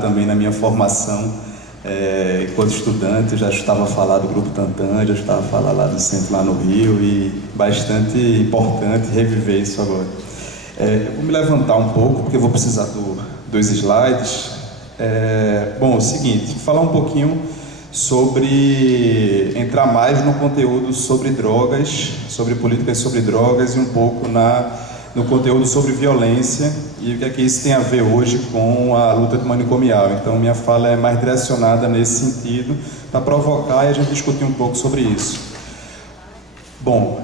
também na minha formação, enquanto estudante. Eu já estava a falar do Grupo Tantan, já estava a falar lá do centro lá no Rio, e bastante importante reviver isso agora. Eu vou me levantar um pouco, porque eu vou precisar dos slides. Bom, é o seguinte, falar um pouquinho sobre, entrar mais no conteúdo sobre drogas, sobre políticas sobre drogas, e um pouco no conteúdo sobre violência e o que é que isso tem a ver hoje com a luta antimanicomial. Então minha fala é mais direcionada nesse sentido, para provocar e a gente discutir um pouco sobre isso. Bom,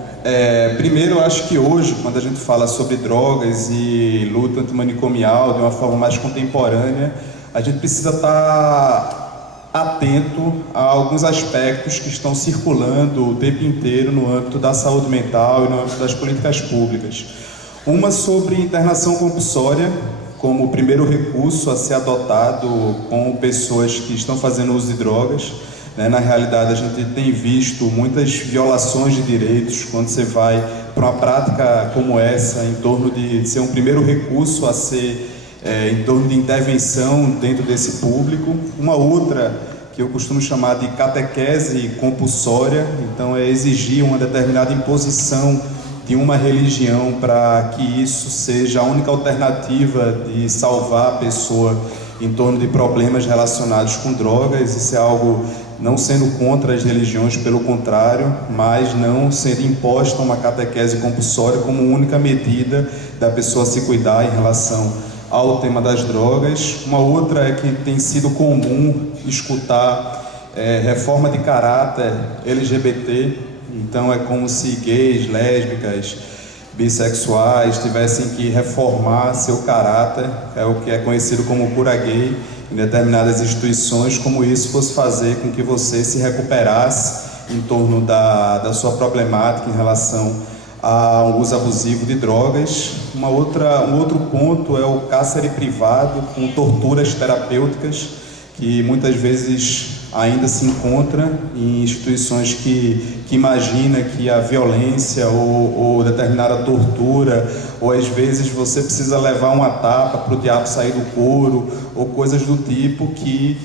primeiro eu acho que hoje, quando a gente fala sobre drogas e luta antimanicomial de uma forma mais contemporânea, a gente precisa estar atento a alguns aspectos que estão circulando o tempo inteiro no âmbito da saúde mental e no âmbito das políticas públicas. Uma sobre internação compulsória, como o primeiro recurso a ser adotado com pessoas que estão fazendo uso de drogas. Na realidade, a gente tem visto muitas violações de direitos quando você vai para uma prática como essa, em torno de ser um primeiro recurso a ser em torno de intervenção dentro desse público. Uma outra que eu costumo chamar de catequese compulsória, então é exigir uma determinada imposição de uma religião para que isso seja a única alternativa de salvar a pessoa em torno de problemas relacionados com drogas. Isso é algo não sendo contra as religiões, pelo contrário, mas não sendo imposta uma catequese compulsória como única medida da pessoa se cuidar em relação ao tema das drogas. Uma outra é que tem sido comum escutar reforma de caráter LGBT. Então é como se gays, lésbicas, bissexuais tivessem que reformar seu caráter, é o que é conhecido como cura gay, em determinadas instituições, como isso fosse fazer com que você se recuperasse em torno da sua problemática em relação ao uso abusivo de drogas. Um outro ponto é o cárcere privado com torturas terapêuticas, que muitas vezes ainda se encontra em instituições que imagina que a violência ou determinada tortura, ou às vezes você precisa levar uma tapa para o diabo sair do couro, ou coisas do tipo que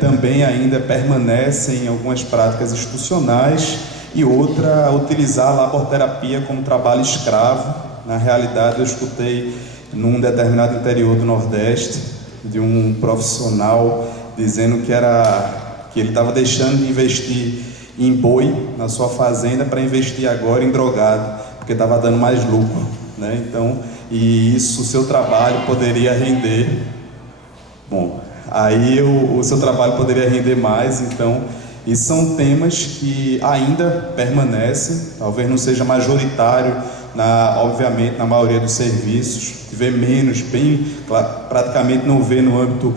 também ainda permanecem em algumas práticas institucionais. E outra, utilizar a laborterapia como trabalho escravo. Na realidade, eu escutei num determinado interior do Nordeste de um profissional dizendo que ele estava deixando de investir em boi na sua fazenda para investir agora em drogado, porque estava dando mais lucro, né? Então, e isso, o seu trabalho poderia render, o seu trabalho poderia render mais. Então, e são temas que ainda permanecem, talvez não seja majoritário, obviamente, na maioria dos serviços, vê menos, praticamente não vê no âmbito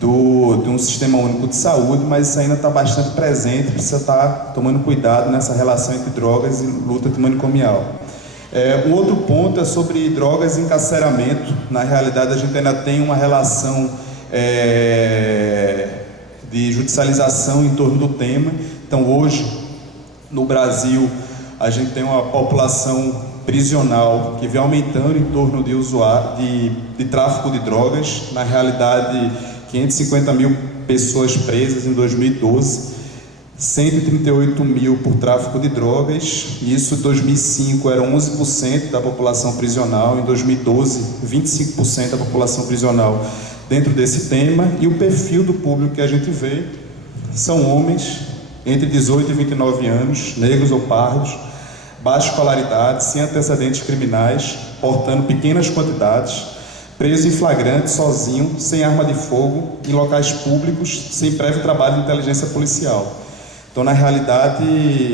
de um sistema único de saúde, mas isso ainda está bastante presente, precisa estar tomando cuidado nessa relação entre drogas e luta antimanicomial. Um outro ponto é sobre drogas e encarceramento. Na realidade, a gente ainda tem uma relação de judicialização em torno do tema. Então, hoje, no Brasil, a gente tem uma população prisional que vem aumentando em torno de tráfico de drogas. Na realidade, 550 mil pessoas presas em 2012, 138 mil por tráfico de drogas. Isso em 2005 era 11% da população prisional, em 2012 25% da população prisional dentro desse tema. E o perfil do público que a gente vê são homens entre 18 e 29 anos, negros ou pardos, baixa escolaridade, sem antecedentes criminais, portando pequenas quantidades, preso em flagrante, sozinho, sem arma de fogo, em locais públicos, sem prévio trabalho de inteligência policial. Então, na realidade,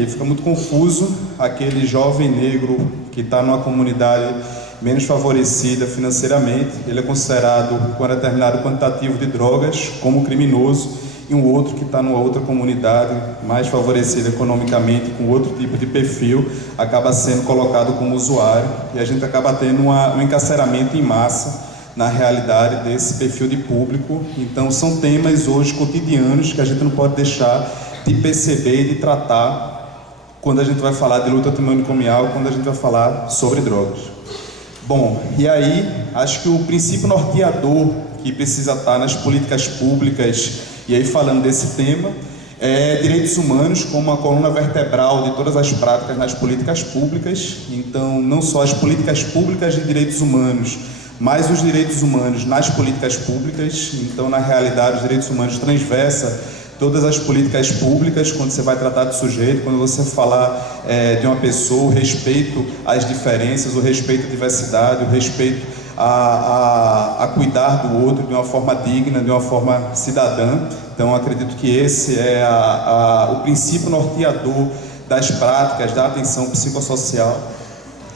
fica muito confuso aquele jovem negro que está numa comunidade menos favorecida financeiramente, ele é considerado com um determinado quantitativo de drogas como criminoso, e um outro que está numa outra comunidade mais favorecida economicamente, com outro tipo de perfil, acaba sendo colocado como usuário, e a gente acaba tendo um encarceramento em massa na realidade desse perfil de público. Então são temas hoje cotidianos que a gente não pode deixar de perceber e de tratar quando a gente vai falar de luta antimanicomial, quando a gente vai falar sobre drogas. Bom, e aí acho que o princípio norteador que precisa estar nas políticas públicas, e aí falando desse tema, direitos humanos como a coluna vertebral de todas as práticas nas políticas públicas. Então, não só as políticas públicas de direitos humanos, mas os direitos humanos nas políticas públicas. Então, na realidade, os direitos humanos transversa todas as políticas públicas, quando você vai tratar de sujeito, quando você falar de uma pessoa, o respeito às diferenças, o respeito à diversidade, o respeito a cuidar do outro de uma forma digna, de uma forma cidadã. Então, acredito que esse é o princípio norteador das práticas da atenção psicossocial.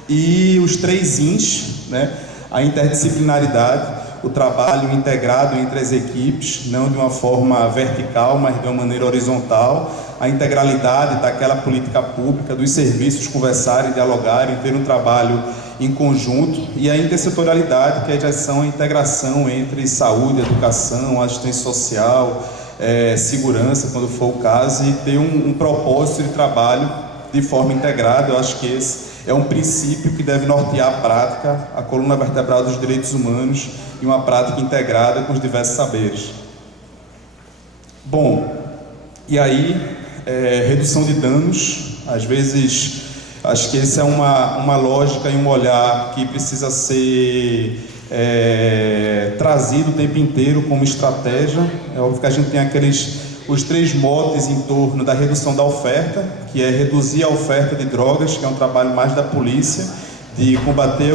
E os 3 INs, né? A interdisciplinaridade, o trabalho integrado entre as equipes, não de uma forma vertical, mas de uma maneira horizontal, a integralidade daquela política pública, dos serviços conversarem, dialogarem, ter um trabalho em conjunto, e a intersetorialidade, que é a integração entre saúde, educação, assistência social, segurança, quando for o caso, e ter um propósito de trabalho de forma integrada. Eu acho que esse é um princípio que deve nortear a prática, a coluna vertebral dos direitos humanos, e uma prática integrada com os diversos saberes. Bom, e aí, redução de danos, às vezes, acho que essa é uma lógica e um olhar que precisa ser trazido o tempo inteiro como estratégia. É óbvio que a gente tem os 3 motes em torno da redução da oferta, que é reduzir a oferta de drogas, que é um trabalho mais da polícia, de combater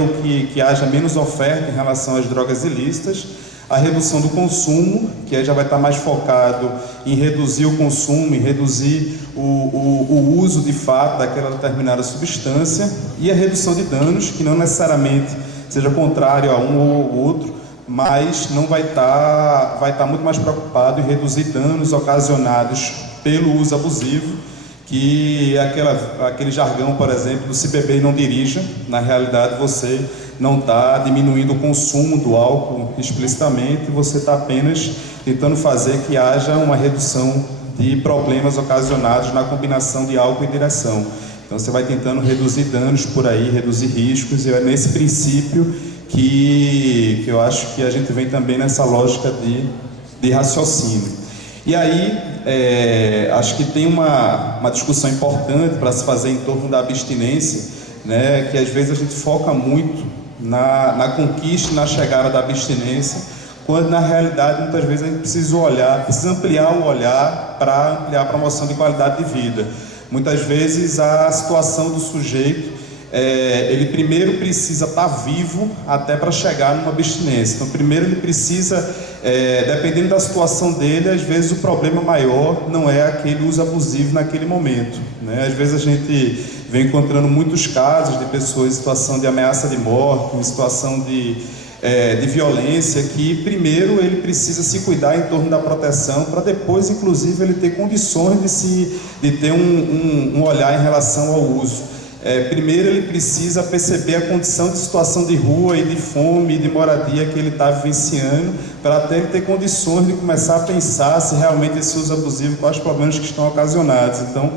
que haja menos oferta em relação às drogas ilícitas. A redução do consumo, que aí já vai estar mais focado em reduzir o consumo, em reduzir o uso de fato daquela determinada substância. E a redução de danos, que não necessariamente seja contrário a um ou outro, mas não vai estar muito mais preocupado em reduzir danos ocasionados pelo uso abusivo, que é aquele jargão, por exemplo, do se beber e não dirija. Na realidade, você não está diminuindo o consumo do álcool explicitamente, você está apenas tentando fazer que haja uma redução de problemas ocasionados na combinação de álcool e direção. Então, você vai tentando reduzir danos por aí, reduzir riscos, e é nesse princípio que eu acho que a gente vem também nessa lógica de raciocínio. E aí, acho que tem uma discussão importante para se fazer em torno da abstinência, né, que às vezes a gente foca muito na conquista e na chegada da abstinência, quando na realidade muitas vezes a gente precisa ampliar o olhar para ampliar a promoção de qualidade de vida. Muitas vezes a situação do sujeito, ele primeiro precisa estar vivo até para chegar numa abstinência. Então, primeiro ele precisa, dependendo da situação dele, às vezes o problema maior não é aquele uso abusivo naquele momento, né? Às vezes a gente vem encontrando muitos casos de pessoas em situação de ameaça de morte, em situação de violência, que primeiro ele precisa se cuidar em torno da proteção, para depois, inclusive, ele ter condições de ter um olhar em relação ao uso. Primeiro ele precisa perceber a condição de situação de rua e de fome e de moradia que ele está vivenciando, para até ele ter condições de começar a pensar se realmente esse uso abusivo, quais os problemas que estão ocasionados. Então,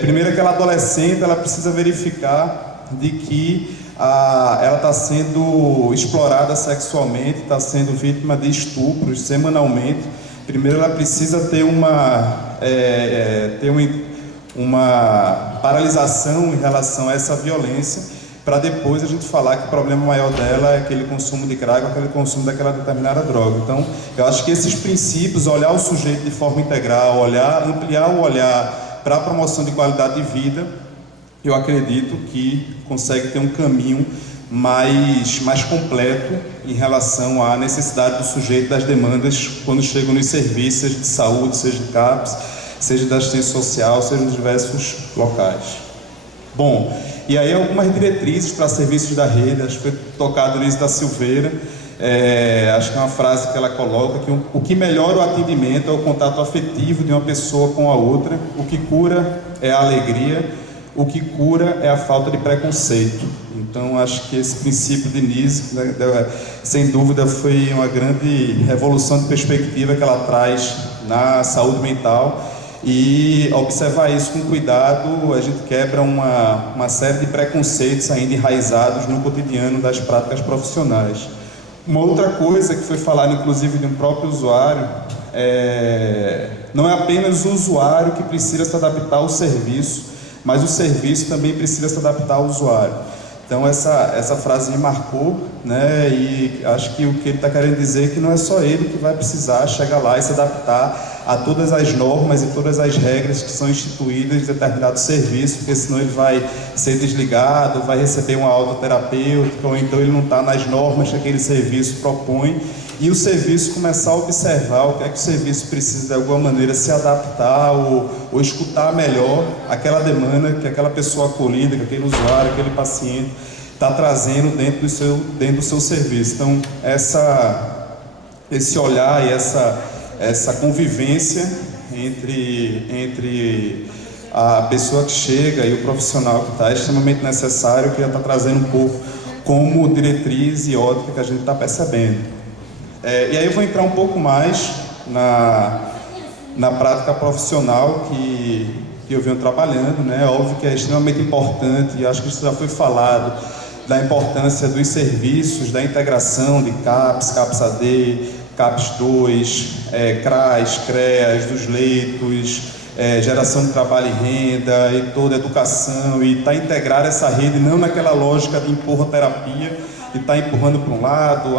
primeiro aquela adolescente, ela precisa verificar de que ela está sendo explorada sexualmente, está sendo vítima de estupros semanalmente. Primeiro ela precisa ter uma paralisação em relação a essa violência, para depois a gente falar que o problema maior dela é aquele consumo de crack, aquele consumo daquela determinada droga. Então, eu acho que esses princípios, olhar o sujeito de forma integral, ampliar o olhar para a promoção de qualidade de vida, eu acredito que consegue ter um caminho mais completo em relação à necessidade do sujeito, das demandas, quando chegam nos serviços, seja de saúde, seja de CAPS, seja da assistência social, seja nos diversos locais. Bom, e aí algumas diretrizes para serviços da rede, acho que foi tocado nisso da Silveira, acho que é uma frase que ela coloca, que o que melhora o atendimento é o contato afetivo de uma pessoa com a outra, o que cura é a alegria, o que cura é a falta de preconceito. Então, acho que esse princípio de Nise, sem dúvida, foi uma grande revolução de perspectiva que ela traz na saúde mental. E observar isso com cuidado, a gente quebra uma série de preconceitos ainda enraizados no cotidiano das práticas profissionais. Uma outra coisa que foi falada, inclusive, de um próprio usuário, não é apenas o usuário que precisa se adaptar ao serviço, mas o serviço também precisa se adaptar ao usuário. Então essa frase me marcou, né? E acho que o que ele está querendo dizer é que não é só ele que vai precisar chegar lá e se adaptar a todas as normas e todas as regras que são instituídas de determinado serviço, porque senão ele vai ser desligado, vai receber uma autoterapêutica, ou então ele não está nas normas que aquele serviço propõe. E o serviço começar a observar o que é que o serviço precisa de alguma maneira se adaptar ou escutar melhor aquela demanda que aquela pessoa acolhida, que aquele usuário, aquele paciente está trazendo dentro do seu serviço. Então, esse olhar e essa convivência entre a pessoa que chega e o profissional que está é extremamente necessário, que já está trazendo um pouco como diretriz e ótica que a gente está percebendo. E aí eu vou entrar um pouco mais na prática profissional que eu venho trabalhando, né? Óbvio que é extremamente importante, e acho que isso já foi falado, da importância dos serviços, da integração de CAPS, CAPS-AD, CAPS-2, CRAS, CREAS, dos leitos, geração de trabalho e renda, e toda a educação, e integrar essa rede não naquela lógica de empurra-terapia, e está empurrando para um lado,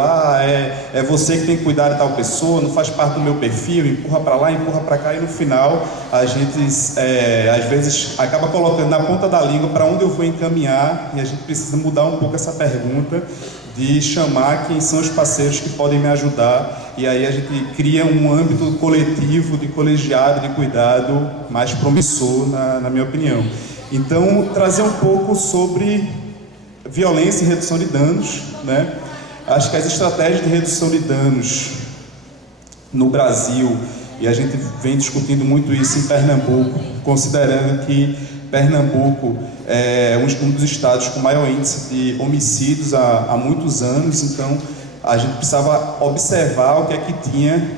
é você que tem que cuidar de tal pessoa, não faz parte do meu perfil, empurra para lá, empurra para cá, e no final a gente às vezes acaba colocando na ponta da língua para onde eu vou encaminhar, e a gente precisa mudar um pouco essa pergunta de chamar quem são os parceiros que podem me ajudar, e aí a gente cria um âmbito coletivo, de colegiado, de cuidado mais promissor, na minha opinião. Então, trazer um pouco sobre violência e redução de danos, né? Acho que as estratégias de redução de danos no Brasil, e a gente vem discutindo muito isso em Pernambuco, considerando que Pernambuco é um dos estados com maior índice de homicídios há muitos anos, então a gente precisava observar o que é que tinha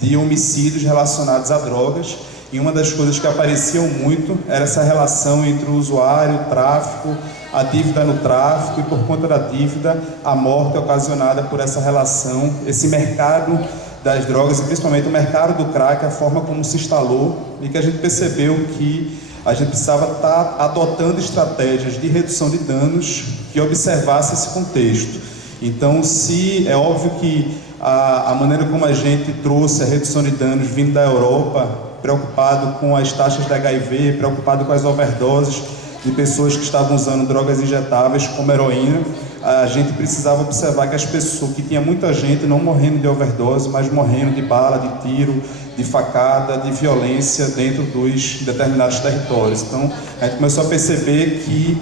de homicídios relacionados a drogas, e uma das coisas que apareciam muito era essa relação entre o usuário, o tráfico, a dívida no tráfico, e por conta da dívida, a morte ocasionada por essa relação, esse mercado das drogas, e principalmente o mercado do crack, a forma como se instalou, e que a gente percebeu que a gente precisava estar adotando estratégias de redução de danos que observassem esse contexto. Então, se é óbvio que a maneira como a gente trouxe a redução de danos vindo da Europa, preocupado com as taxas de HIV, preocupado com as overdoses de pessoas que estavam usando drogas injetáveis como heroína, a gente precisava observar que as pessoas, que tinha muita gente não morrendo de overdose, mas morrendo de bala, de tiro, de facada, de violência dentro dos determinados territórios. Então, a gente começou a perceber que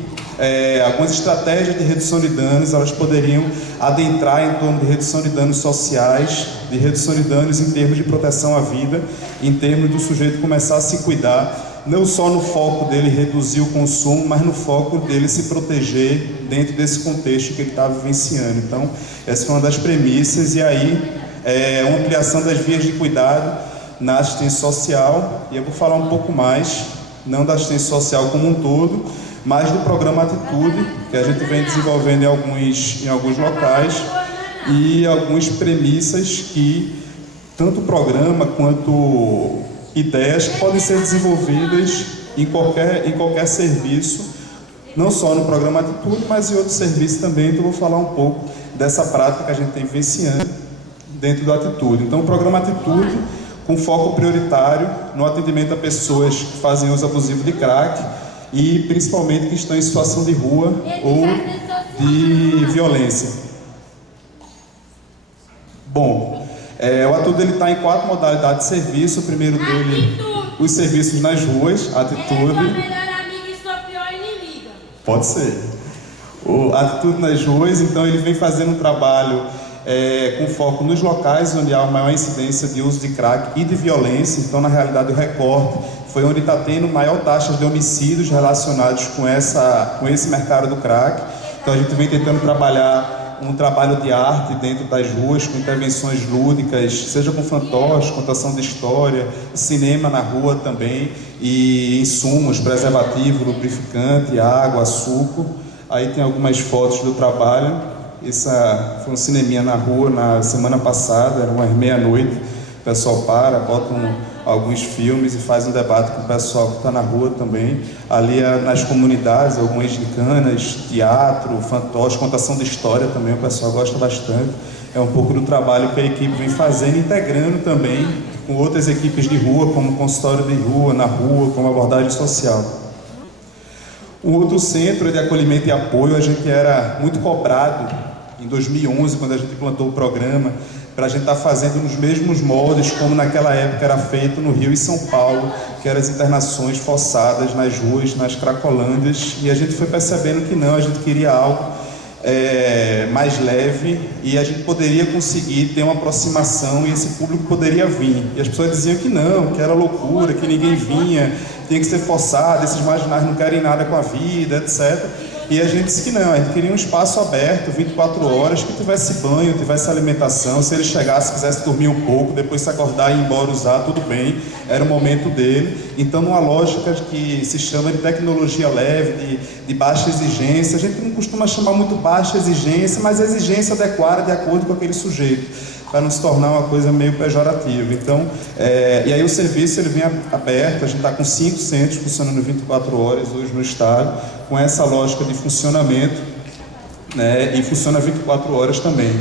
algumas estratégias de redução de danos, elas poderiam adentrar em torno de redução de danos sociais, de redução de danos em termos de proteção à vida, em termos do sujeito começar a se cuidar, não só no foco dele reduzir o consumo, mas no foco dele se proteger dentro desse contexto que ele está vivenciando. Então, essa foi uma das premissas, e aí uma ampliação das vias de cuidado na assistência social, e eu vou falar um pouco mais, não da assistência social como um todo, mas do programa Atitude, que a gente vem desenvolvendo em alguns locais, e algumas premissas que tanto o programa quanto ideias que podem ser desenvolvidas em qualquer serviço, não só no programa Atitude, mas em outros serviços também. Então eu vou falar um pouco dessa prática que a gente tem vivenciando dentro do Atitude. Então o programa Atitude, com foco prioritário no atendimento a pessoas que fazem uso abusivo de crack, e principalmente que estão em situação de rua ou de violência. Bom, o Atitude está em 4 modalidades de serviço. O primeiro dele, os serviços nas ruas, Atitude. Ele é sua melhor amiga e sua pior inimiga. Pode ser. O Atitude nas ruas, então ele vem fazendo um trabalho com foco nos locais onde há maior incidência de uso de crack e de violência. Então, na realidade, o recorte foi onde está tendo maior taxa de homicídios relacionados com esse mercado do crack. Então, a gente vem tentando trabalhar um trabalho de arte dentro das ruas, com intervenções lúdicas, seja com fantoches, contação de história, cinema na rua também, e insumos, preservativo, lubrificante, água, suco. Aí tem algumas fotos do trabalho. Essa foi um cineminha na rua na semana passada, era umas meia-noite. O pessoal bota alguns filmes e faz um debate com o pessoal que está na rua também. Ali nas comunidades, algumas gincanas, teatro, fantoche, contação de história também, o pessoal gosta bastante. É um pouco do trabalho que a equipe vem fazendo, integrando também com outras equipes de rua, como consultório de rua, na rua, como abordagem social. O outro centro de acolhimento e apoio, a gente era muito cobrado em 2011, quando a gente implantou o programa, para a gente estar fazendo nos mesmos moldes como naquela época era feito no Rio e São Paulo, que eram as internações forçadas nas ruas, nas cracolândias, e a gente foi percebendo que não, a gente queria algo mais leve e a gente poderia conseguir ter uma aproximação e esse público poderia vir. E as pessoas diziam que não, que era loucura, que ninguém vinha, tinha que ser forçado, esses marginais não querem nada com a vida, etc. E a gente disse que não, a gente queria um espaço aberto, 24 horas, que tivesse banho, tivesse alimentação, se ele chegasse, quisesse dormir um pouco, depois se acordar e ir embora usar, tudo bem, era o momento dele. Então, numa lógica que se chama de tecnologia leve, de baixa exigência, a gente não costuma chamar muito baixa exigência, mas a exigência adequada de acordo com aquele sujeito, para não se tornar uma coisa meio pejorativa. Então, e aí o serviço ele vem aberto, a gente está com 5 centros funcionando 24 horas hoje no estado, com essa lógica de funcionamento, né, e funciona 24 horas também.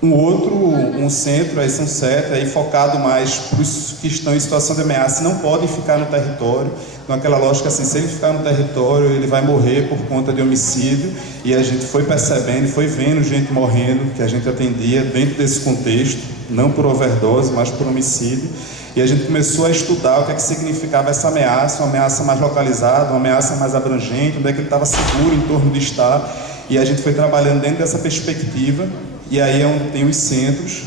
Um centro, aí são 7, aí focado mais para os que estão em situação de ameaça, não podem ficar no território. Então, aquela lógica assim, se ele ficar no território, ele vai morrer por conta de homicídio, e a gente foi percebendo, foi vendo gente morrendo, que a gente atendia dentro desse contexto, não por overdose, mas por homicídio, e a gente começou a estudar o que é que significava essa ameaça, uma ameaça mais localizada, uma ameaça mais abrangente, onde é que ele estava seguro em torno de estar, e a gente foi trabalhando dentro dessa perspectiva. E aí tem os centros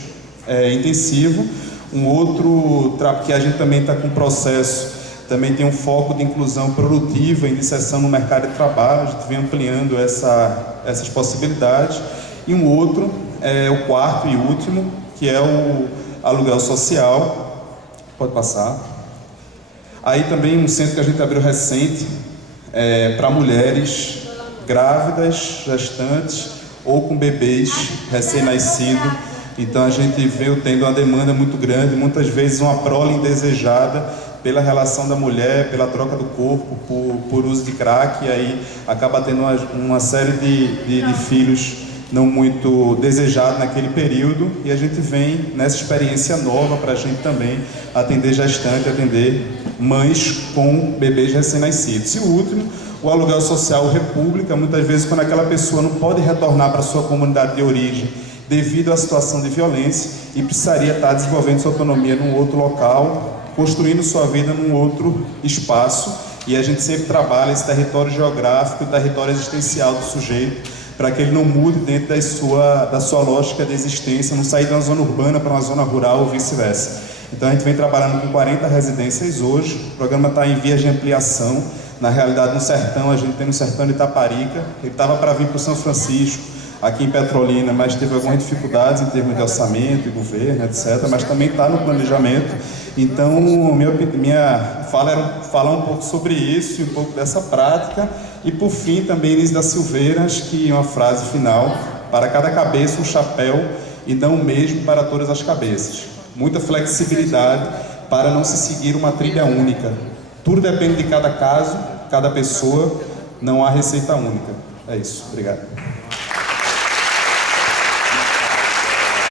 intensivo, um outro que a gente também está com processo, também tem um foco de inclusão produtiva, de inserção no mercado de trabalho, a gente vem ampliando essas possibilidades, e um outro, o quarto e último, que é o aluguel social, pode passar. Aí também um centro que a gente abriu recente, para mulheres grávidas, gestantes, ou com bebês recém-nascidos. Então a gente veio tendo uma demanda muito grande, muitas vezes uma prole indesejada pela relação da mulher, pela troca do corpo, por uso de crack, e aí acaba tendo uma série de filhos não muito desejados naquele período, e a gente vem nessa experiência nova para a gente também atender gestante, atender mães com bebês recém-nascidos. E o último, o aluguel social República, muitas vezes quando aquela pessoa não pode retornar para a sua comunidade de origem devido à situação de violência e precisaria estar desenvolvendo sua autonomia num outro local, construindo sua vida num outro espaço, e a gente sempre trabalha esse território geográfico, território existencial do sujeito, para que ele não mude dentro da sua lógica de existência, não sair de uma zona urbana para uma zona rural ou vice-versa. Então a gente vem trabalhando com 40 residências hoje, o programa está em vias de ampliação. Na realidade, no sertão, a gente tem no sertão de Itaparica, ele estava para vir para o São Francisco, aqui em Petrolina, mas teve algumas dificuldades em termos de orçamento e governo, etc., mas também está no planejamento. Então, minha fala era falar um pouco sobre isso, e um pouco dessa prática, e por fim, também Inês da Silveira, acho que uma frase final: para cada cabeça um chapéu, e não o mesmo para todas as cabeças. Muita flexibilidade para não se seguir uma trilha única. Tudo depende de cada caso, cada pessoa, não há receita única. É isso, obrigado.